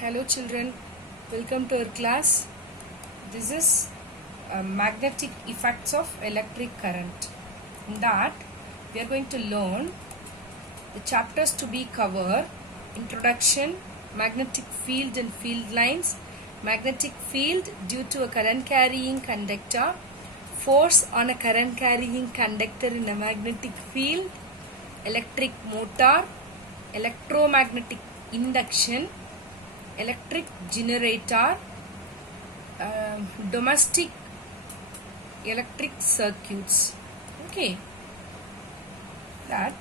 Hello children, welcome to our class. This is magnetic effects of electric current. In that we are going to learn the chapters to be covered: introduction, magnetic field and field lines, magnetic field due to a current carrying conductor, force on a current carrying conductor in a magnetic field, electric motor, electromagnetic induction, electric generator, domestic electric circuits. Okay, that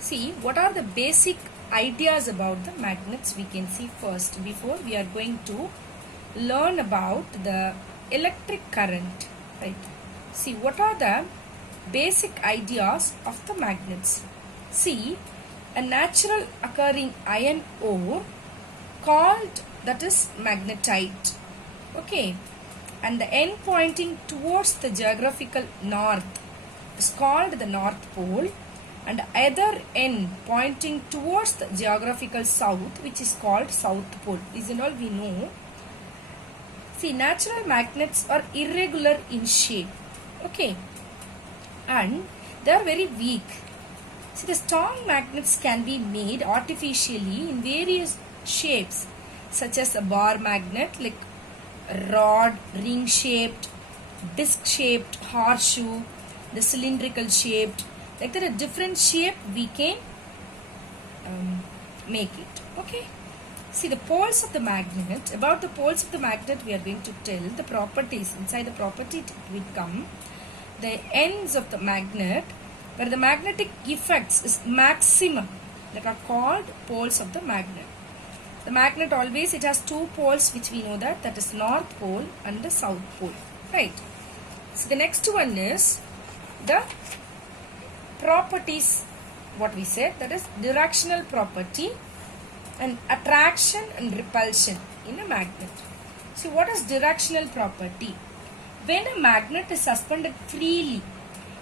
see what are the basic ideas about the magnets we can see first before we are going to learn about the electric current, right? See what are the basic ideas of the magnets. See, a natural occurring iron ore called, that is magnetite, okay, and the end pointing towards the geographical north is called the North Pole, and other end pointing towards the geographical south, which is called South Pole. These and all we know. See, natural magnets are irregular in shape, okay, and they are very weak. See, the strong magnets can be made artificially in various shapes, such as a bar magnet, like rod, ring shaped, disc shaped, horseshoe, the cylindrical shaped, like that. A different shape we can make it. Okay. See the poles of the magnet. About the poles of the magnet we are going to tell the properties. Inside the property it will come the ends of the magnet where the magnetic effects is maximum, that are called poles of the magnet. The magnet always, it has two poles which we know that is North Pole and the South Pole, right? So the next one is the properties, what we said, that is directional property and attraction and repulsion in a magnet. So what is directional property? When a magnet is suspended freely,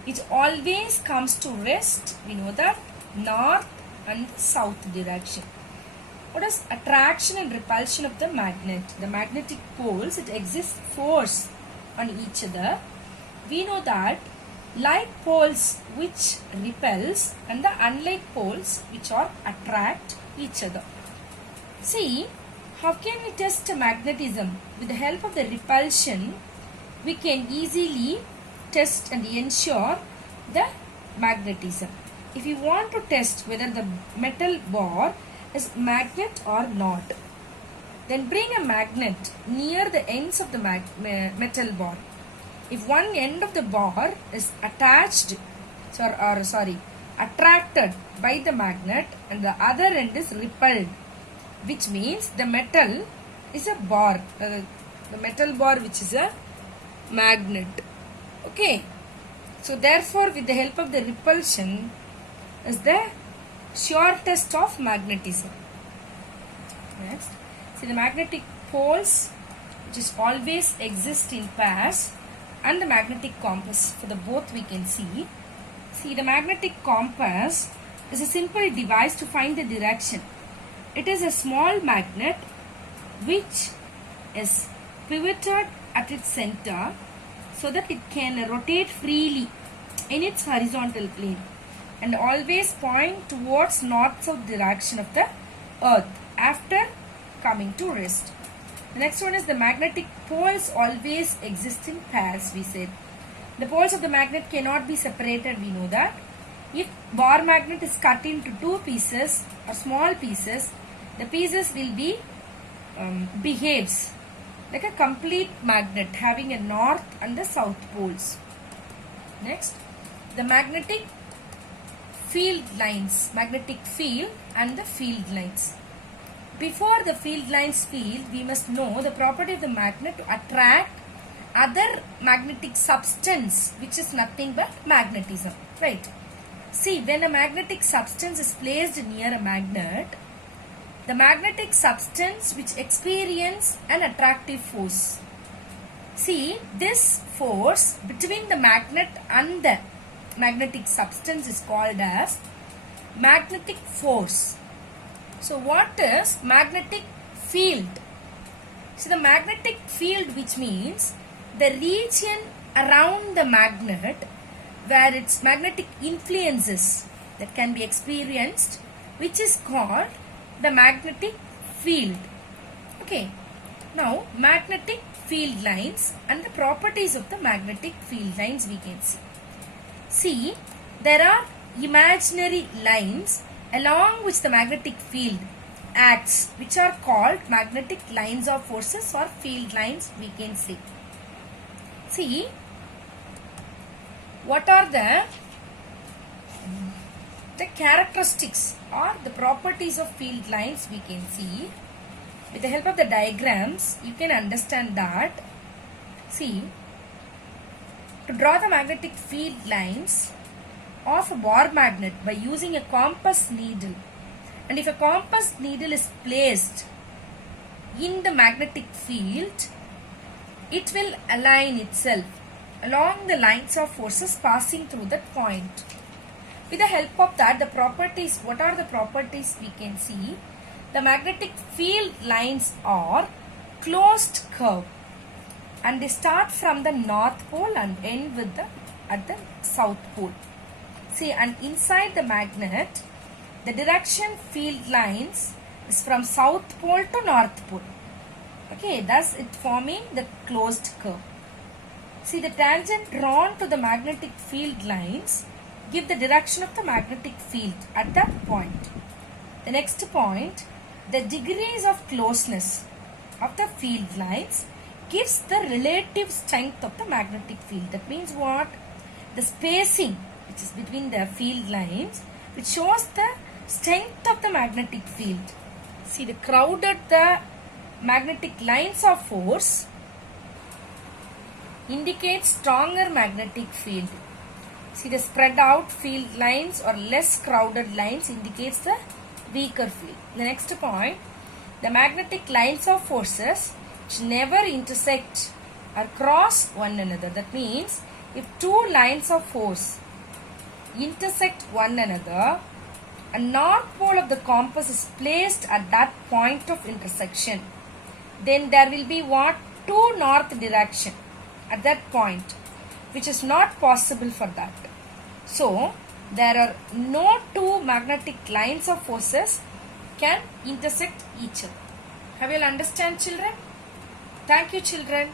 it always comes to rest, we know that, north and south direction. What is attraction and repulsion of the magnet? The magnetic poles, it exists force on each other. We know that like poles which repels and the unlike poles which are attract each other. See, how can we test magnetism? With the help of the repulsion, we can easily test and ensure the magnetism. If you want to test whether the metal bar is magnet or not, then bring a magnet near the ends of the metal bar. If one end of the bar is attached attracted by the magnet and the other end is repelled, which means the metal is a bar, the metal bar which is a magnet, okay. So therefore with the help of the repulsion is the sure test of magnetism. Next, see the magnetic poles which is always exist in pairs, and the magnetic compass, for the both we can see. See, the magnetic compass is a simple device to find the direction. It is a small magnet which is pivoted at its center so that it can rotate freely in its horizontal plane and always point towards north-south direction of the earth after coming to rest. The next one is the magnetic poles always exist in pairs, we said. The poles of the magnet cannot be separated, we know that. If bar magnet is cut into two pieces or small pieces, the pieces will be behaves like a complete magnet having a north and the south poles. Next, the magnetic field lines, magnetic field and the field lines. Before the field lines field, we must know the property of the magnet to attract other magnetic substance, which is nothing but magnetism, right? See, when a magnetic substance is placed near a magnet, the magnetic substance which experience an attractive force. See, this force between the magnet and the magnetic substance is called as magnetic force. So what is magnetic field. So the magnetic field, which means the region around the magnet where its magnetic influences that can be experienced, which is called the magnetic field. Okay. Now magnetic field lines and the properties of the magnetic field lines we can see. See, there are imaginary lines along which the magnetic field acts, which are called magnetic lines of forces or field lines we can say. See, what are the characteristics or the properties of field lines we can see. With the help of the diagrams, you can understand that. See, to draw the magnetic field lines of a bar magnet by using a compass needle, and if a compass needle is placed in the magnetic field, it will align itself along the lines of forces passing through that point. With the help of that, the properties, what are the properties we can see? The magnetic field lines are closed curve and they start from the north pole and end with at the south pole. See, and inside the magnet, the direction field lines is from south pole to north pole. Okay, thus it forming the closed curve. See, the tangent drawn to the magnetic field lines give the direction of the magnetic field at that point. The next point, the degrees of closeness of the field lines gives the relative strength of the magnetic field. That means what? The spacing which is between the field lines, which shows the strength of the magnetic field. See, the crowded the magnetic lines of force indicates stronger magnetic field. See, the spread out field lines or less crowded lines indicates the weaker field. The next point, the magnetic lines of forces which never intersect or cross one another. That means if two lines of force intersect one another, a north pole of the compass is placed at that point of intersection, then there will be what? Two north direction at that point, which is not possible for that. So, there are no two magnetic lines of forces can intersect each other. Have you all understand, children? Thank you, children.